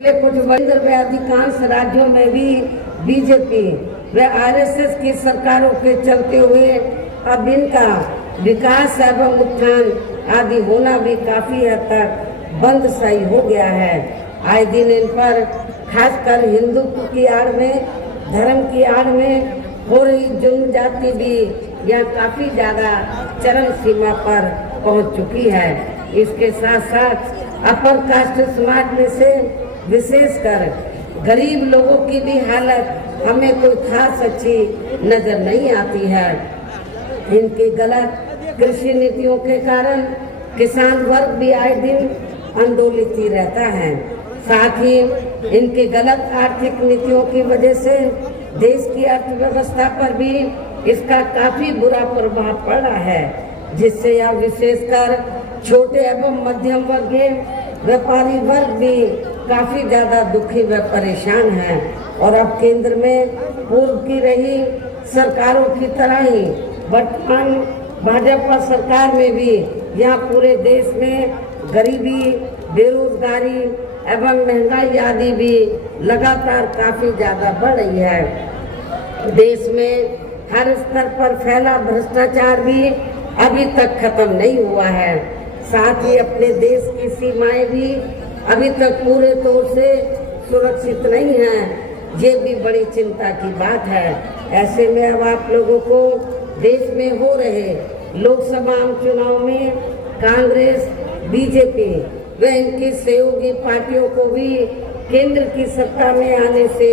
कुछ वंदर व अधिकांश राज्यों में भी बीजेपी व आरएसएस की सरकारों के चलते हुए अब इनका विकास एवं उत्थान आदि होना भी काफी हद तक बंद सही हो गया है। आए दिन इन पर खासकर हिंदुत्व की आड़ में, धर्म की आड़ में हो रही जुल्म जाति भी यह काफी ज्यादा चरम सीमा पर पहुंच चुकी है। इसके साथ साथ अपर कास्ट समाज में से विशेषकर गरीब लोगों की भी हालत हमें कोई खास अच्छी नजर नहीं आती है। इनकी गलत कृषि नीतियों के कारण किसान वर्ग भी आए दिन आंदोलित ही रहता है। साथ ही इनकी गलत आर्थिक नीतियों की वजह से देश की अर्थव्यवस्था पर भी इसका काफी बुरा प्रभाव पड़ रहा है, जिससे यह विशेषकर छोटे एवं मध्यम वर्गीय व्यापारी वर्ग भी काफी ज्यादा दुखी व परेशान है। और अब केंद्र में पूर्व की रही सरकारों की तरह ही वर्तमान भाजपा सरकार में भी यहाँ पूरे देश में गरीबी, बेरोजगारी एवं महंगाई आदि भी लगातार काफी ज्यादा बढ़ रही है। देश में हर स्तर पर फैला भ्रष्टाचार भी अभी तक खत्म नहीं हुआ है। साथ ही अपने देश की सीमाएं भी अभी तक पूरे तौर से सुरक्षित नहीं है। ये भी बड़ी चिंता की बात है। ऐसे में अब आप लोगों को देश में हो रहे लोकसभा चुनाव में कांग्रेस, बीजेपी व इनकी सहयोगी पार्टियों को भी केंद्र की सत्ता में आने से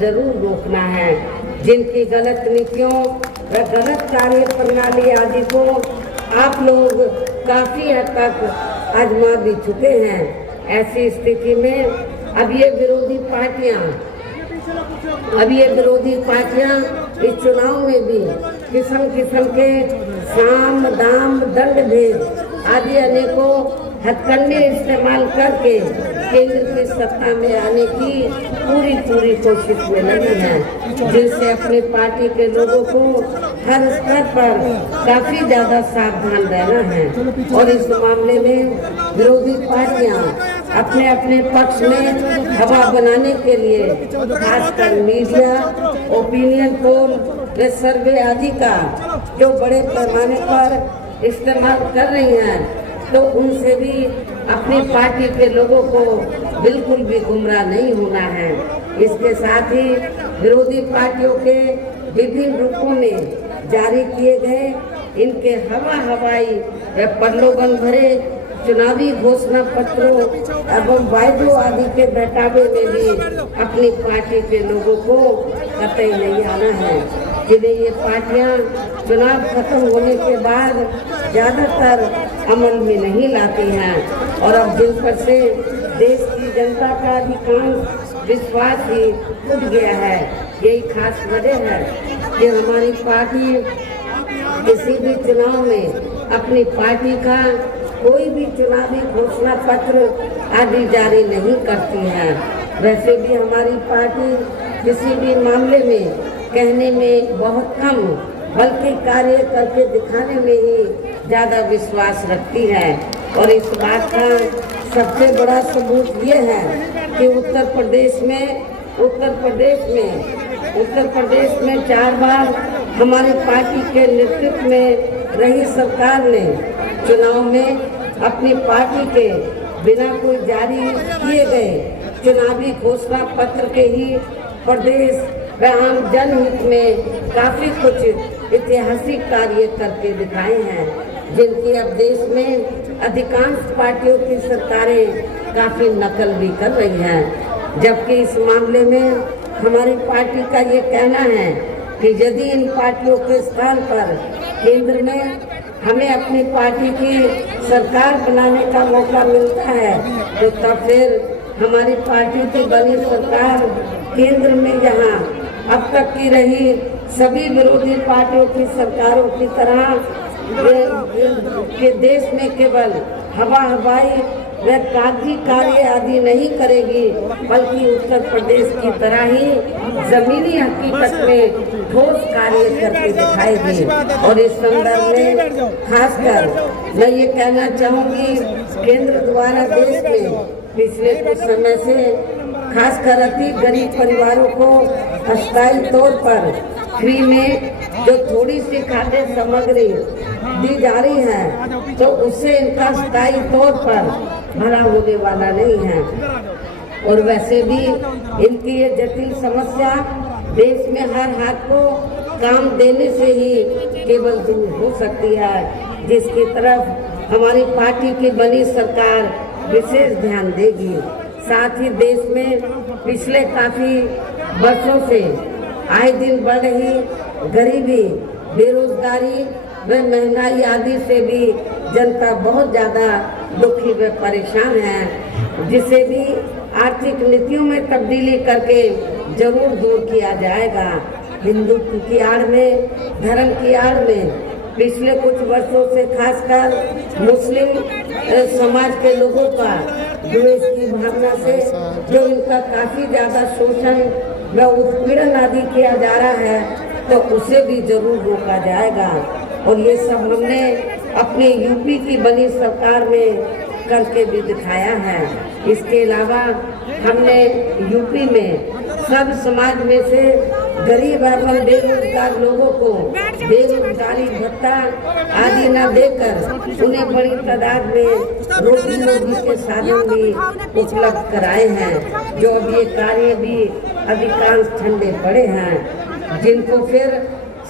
जरूर रोकना है। जिनकी गलत नीतियों व गलत कार्य प्रणाली आदि को आप लोग काफी हद तक आजमा भी चुके हैं। ऐसी स्थिति में अब ये विरोधी पार्टियां इस चुनाव में भी किस्म किस्म के साम, दाम, दंड भेद आदि अनेकों हथकंडे इस्तेमाल करके केंद्र की सत्ता में आने की पूरी कोशिश में लगी है, जिनसे अपनी पार्टी के लोगों को हर स्तर पर काफी ज्यादा सावधान रहना है। और इस मामले में विरोधी पार्टियां अपने अपने पक्ष में हवा बनाने के लिए खासकर मीडिया, ओपिनियन पोल व सर्वे आदि का जो बड़े पैमाने पर इस्तेमाल कर रही हैं, तो उनसे भी अपनी पार्टी के लोगों को बिल्कुल भी गुमराह नहीं होना है। इसके साथ ही विरोधी पार्टियों के विभिन्न रूपों में जारी किए गए इनके हवाई व प्रलोभन भरे चुनावी घोषणा पत्रों एवं वायदों आदि के बहकावे में भी अपनी पार्टी के लोगों को कतई नहीं आना है। जिन्हें ये पार्टियां चुनाव खत्म होने के बाद ज्यादातर अमल में नहीं लाती हैं और अब जिन पर से देश की जनता का अधिकांश विश्वास ही उठ गया है। यही खास वजह है कि हमारी पार्टी किसी भी चुनाव में अपनी पार्टी का कोई भी चुनावी घोषणा पत्र आदि जारी नहीं करती है। वैसे भी हमारी पार्टी किसी भी मामले में कहने में बहुत कम बल्कि कार्य करके दिखाने में ही ज्यादा विश्वास रखती है। और इस बात का सबसे बड़ा सबूत ये है कि उत्तर प्रदेश में 4 बार हमारी पार्टी के नेतृत्व में रही सरकार ने चुनाव में अपनी पार्टी के बिना कोई जारी किए गए चुनावी घोषणा पत्र के ही प्रदेश व आम जनहित में काफी कुछ ऐतिहासिक कार्य करके दिखाए हैं, जिनकी अब देश में अधिकांश पार्टियों की सरकारें काफी नकल भी कर रही हैं। जबकि इस मामले में हमारी पार्टी का ये कहना है कि यदि इन पार्टियों के स्थान पर केंद्र में हमें अपनी पार्टी की सरकार बनाने का मौका मिलता है, तो तब फिर हमारी पार्टी की बनी सरकार केंद्र में यहाँ अब तक की रही सभी विरोधी पार्टियों की सरकारों की तरह के देश में केवल हवाई व कागजी कार्य आदि नहीं करेगी, बल्कि उत्तर प्रदेश की तरह ही जमीनी हकीकत में ठोस कार्य करके दिखाएगी। और इस संदर्भ में खासकर मैं ये कहना चाहूँगी, केंद्र द्वारा देश में पिछले कुछ समय से खासकर अति गरीब परिवारों को अस्थायी तौर पर फ्री में जो थोड़ी सी खाद्य सामग्री दी जा रही है, तो उससे इनका स्थायी तौर पर भला होने वाला नहीं है। और वैसे भी इनकी ये जटिल समस्या देश में हर हाथ को काम देने से ही केवल दूर हो सकती है, जिसकी तरफ हमारी पार्टी की बनी सरकार विशेष ध्यान देगी। साथ ही देश में पिछले काफी वर्षों से आए दिन बढ़ रही गरीबी, बेरोजगारी व महंगाई आदि से भी जनता बहुत ज्यादा दुखी व परेशान है, जिसे भी आर्थिक नीतियों में तब्दीली करके जरूर दूर किया जाएगा। हिंदुत्व की आड़ में, धर्म की आड़ में पिछले कुछ वर्षों से खासकर मुस्लिम समाज के लोगों का द्वेष की भावना से जो इनका काफी ज्यादा शोषण व उत्पीड़न आदि किया जा रहा है, तो उसे भी जरूर रोका जाएगा। और ये सब हमने अपने यूपी की बनी सरकार में करके भी दिखाया है। इसके अलावा हमने यूपी में सब समाज में से गरीब एवं बेरोजगार लोगों को बेरोजगारी भत्ता आदि न देकर उन्हें बड़ी तादाद में रोजी रोटी के साधन भी उपलब्ध कराए हैं, जो अब ये कार्य भी अधिकांश ठंडे पड़े हैं, जिनको फिर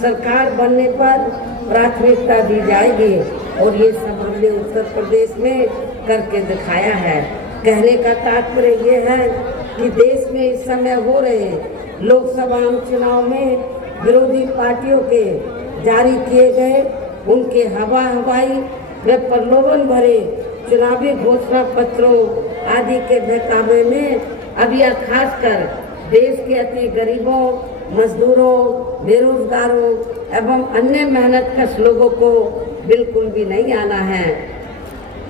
सरकार बनने पर प्राथमिकता दी जाएगी। और ये सब हमने उत्तर प्रदेश में करके दिखाया है। कहने का तात्पर्य ये है कि देश में इस समय हो रहे लोकसभा आम चुनाव में विरोधी पार्टियों के जारी किए गए उनके हवाई व प्रलोभन भरे चुनावी घोषणा पत्रों आदि के बहकावे में अब यह खासकर देश के अति गरीबों, मजदूरों, बेरोजगारों एवं अन्य मेहनतकश लोगों को बिल्कुल भी नहीं आना है।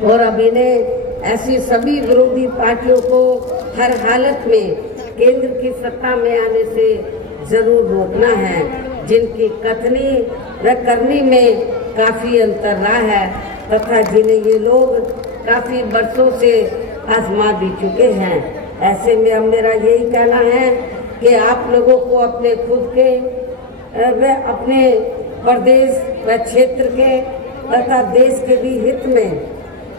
और अब इन्हें ऐसी सभी विरोधी पार्टियों को हर हालत में केंद्र की सत्ता में आने से जरूर रोकना है, जिनकी कथनी व करनी में काफी अंतर रहा है तथा जिन्हें ये लोग काफी वर्षों से आजमा भी चुके हैं। ऐसे में अब मेरा यही कहना है कि आप लोगों को अपने खुद के व अपने प्रदेश व क्षेत्र के तथा देश के भी हित में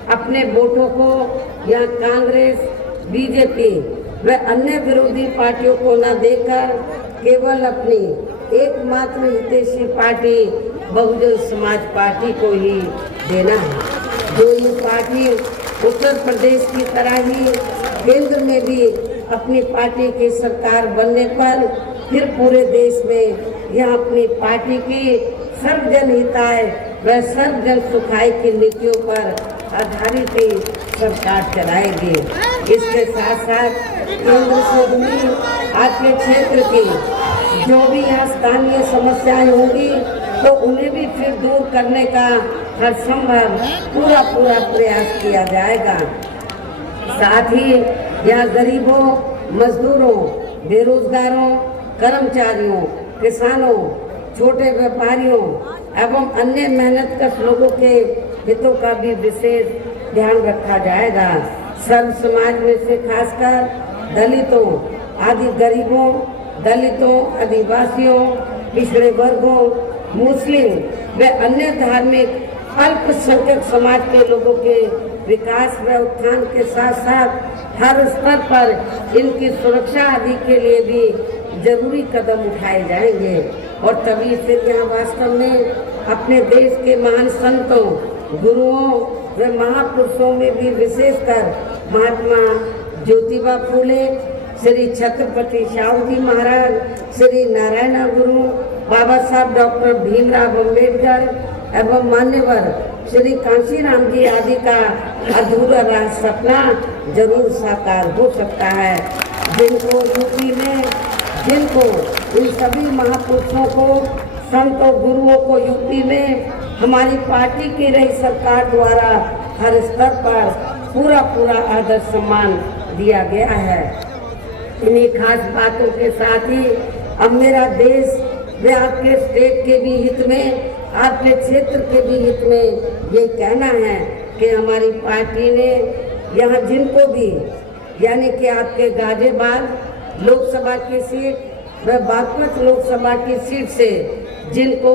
अपने वोटों को या कांग्रेस, बीजेपी व अन्य विरोधी पार्टियों को न देकर केवल अपनी एकमात्र हितैषी पार्टी बहुजन समाज पार्टी को ही देना है, जो ये पार्टी उत्तर प्रदेश की तरह ही केंद्र में भी अपनी पार्टी की सरकार बनने पर फिर पूरे देश में यह अपनी पार्टी की सर्वजन हिताय व सर्वजन सुखाय की नीतियों पर आधारित ही सरकार चलाएगी। इसके साथ साथ केंद्र से जुड़ी आपके क्षेत्र की जो भी यहाँ स्थानीय समस्याएं होंगी, तो उन्हें भी फिर दूर करने का हर संभव पूरा प्रयास किया जाएगा। साथ ही यहाँ गरीबों, मजदूरों, बेरोजगारों, कर्मचारियों, किसानों, छोटे व्यापारियों एवं अन्य मेहनतकश लोगों के हितों का भी विशेष ध्यान रखा जाएगा। सर्व समाज में से खासकर दलितों आदि गरीबों, दलितों, आदिवासियों, पिछड़े वर्गों, मुस्लिम व अन्य धार्मिक अल्पसंख्यक समाज के लोगों के विकास व उत्थान के साथ साथ हर स्तर पर इनकी सुरक्षा आदि के लिए भी जरूरी कदम उठाए जाएंगे। और तभी फिर यहाँ वास्तव में अपने देश के महान संतों, गुरुओं व महापुरुषों में भी विशेषकर महात्मा ज्योतिबा फूले, श्री छत्रपति शाहू जी महाराज, श्री नारायण गुरु, बाबा साहब डॉक्टर भीमराव अम्बेडकर एवं मान्यवर श्री कांशीराम जी आदि का अधूरा रहा सपना जरूर साकार हो सकता है, जिनको यूपी में इन सभी महापुरुषों को, संतों, गुरुओं को यूपी में हमारी पार्टी की रही सरकार द्वारा हर स्तर पर पूरा आदर सम्मान दिया गया है। इन्हीं खास बातों के साथ ही अब मेरा देश व आपके स्टेट के भी हित में, आपके क्षेत्र के भी हित में ये कहना है कि हमारी पार्टी ने यहाँ जिनको भी यानी कि आपके गाजियाबाद लोकसभा की सीट व बागपत लोकसभा की सीट से जिनको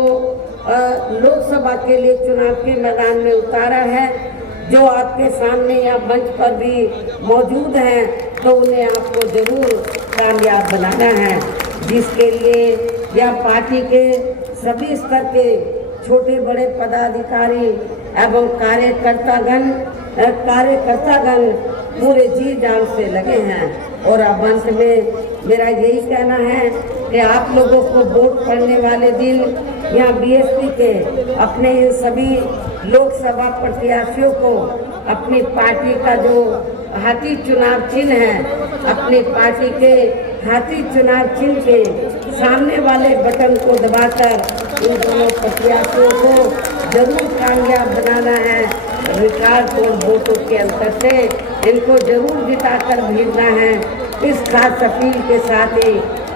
लोकसभा के लिए चुनाव के मैदान में उतारा है, जो आपके सामने या मंच पर भी मौजूद हैं, तो उन्हें आपको जरूर कामयाब बनाना है, जिसके लिए यह पार्टी के सभी स्तर के छोटे बड़े पदाधिकारी एवं कार्यकर्तागण पूरे जी जान से लगे हैं। और अब अंत में मेरा यही कहना है कि आप लोगों को वोट पड़ने वाले दिन यहाँ बीएसपी के अपने इन सभी लोकसभा प्रत्याशियों को अपनी पार्टी का जो हाथी चुनाव चिन्ह है, अपनी पार्टी के हाथी चुनाव चिन्ह के सामने वाले बटन को दबाकर इन दोनों प्रत्याशियों को जरूर कामयाब बनाना है। रिकॉर्ड वोटों के अंतर से इनको जरूर जिताकर भेजना है। इस खास अपील के साथ ही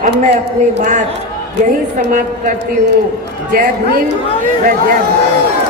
अब मैं अपनी बात यही समाप्त करती हूँ। जय भीम व जय भारत।